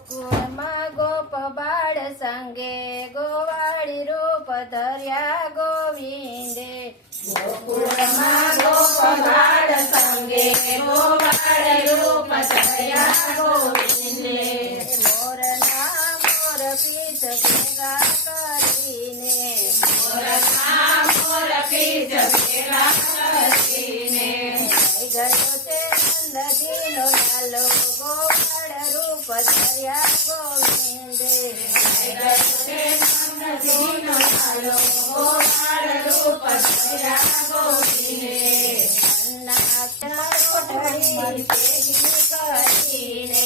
ગોકુળમાં ગોપ બાળ સંગે ગોવાળી રૂપ ધર્યા ગોવિંદે ગોકુળમાં ગોપ બાળ સંગે ગોવાળી રૂપ ધર્યા ગોવિંદે મોરના મોર પીછ ભેગા કરીને મોરના મોર પીછ ભેગા કરીને થઈ ગયો છે નંદજીનો લાલો ગોવાળ રૂપ ધર્યા ગોવિંદે થઈ ગયો છે નંદજીનો લાલો ગોવાળ રૂપ ધર્યા ગોવિંદે અન્ના કોઠડી ભેગી કરીને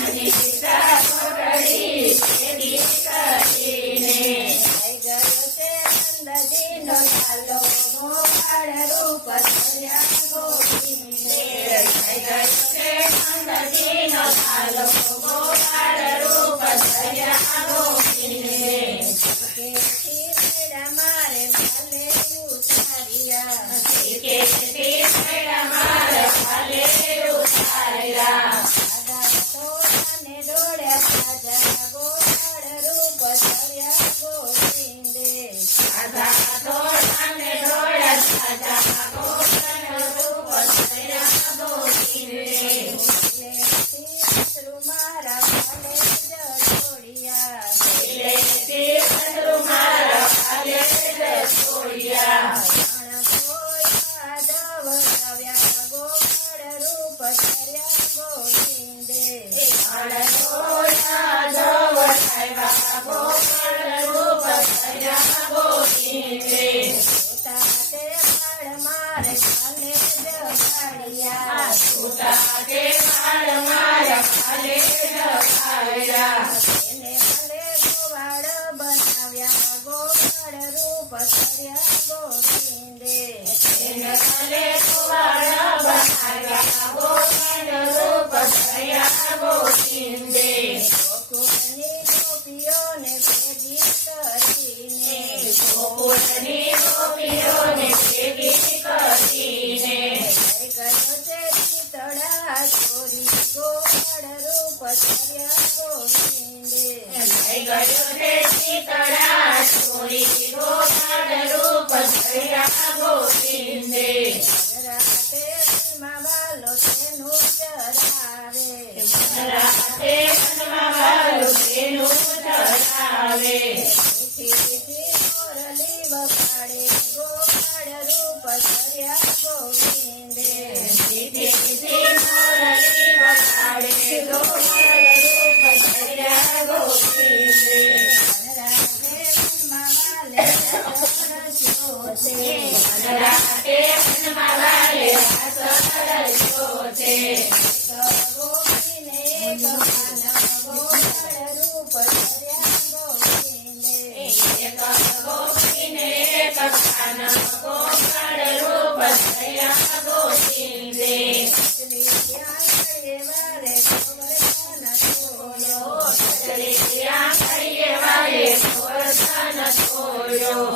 અનિતા કોઠડી ભેગી કરીને થઈ ગયો છે નંદજીનો લાલો ગોવાળ રૂપ ધર્યા ગોવિંદે થઈ ગયો છે નંદજીનો લાલો ગોવાળ રૂપ ધર્યા ગોવિંદે કેથી મેળા મારે ભાલે ઉતાર્યા કેથી મેળા મારે ભાલે ઉતાર્યા દાદા તોડાને દોડ્યા સાજા ગોવાળ રૂપ ધર્યા ગોવિંદે આધા તોડાને દોડ્યા સાજા ગોવાળ રૂપ ધર્યા ગોવિંદે મારા ભાલે જ છોડ્યા લેતી પંડુ મારા ભાલે જ છોડ્યા ગોપીઓને ભેગી કરીને ગોકુળની ગોપીઓને ભેગી કરીને થઈ ગયો છે ચિતડા ચોરી ગોવાળ રૂપ ધર્યા ગોવિંદે થઈ ગયો છે શીતળા ચોરી ગોવાળ રૂપ ધર્યા ગોવિંદે રાતે વાલો તેનું ચરાવે રાતે વનમાં વાલું તેનું ચરાવે મીઠી મોરલી વગાડે ગોવાળ રૂપ ધર્યા ગોવિંદે મીઠી મીઠી મોરલી વગાડે ગોવાળ રૂપ ધર્યા ગોવિંદે રાતે વાલે રાતે વનમાં વાલે સરસ્યો છે ગોપીને ગવાન ગોવાળ રૂપ ધર્યા ગોવિંદે એક ગોપીને એક કાન ગોવાળ રૂપ ધર્યા ગોવિંદે આંગળીએ વાળે ગોવર્ધન છોડ્યો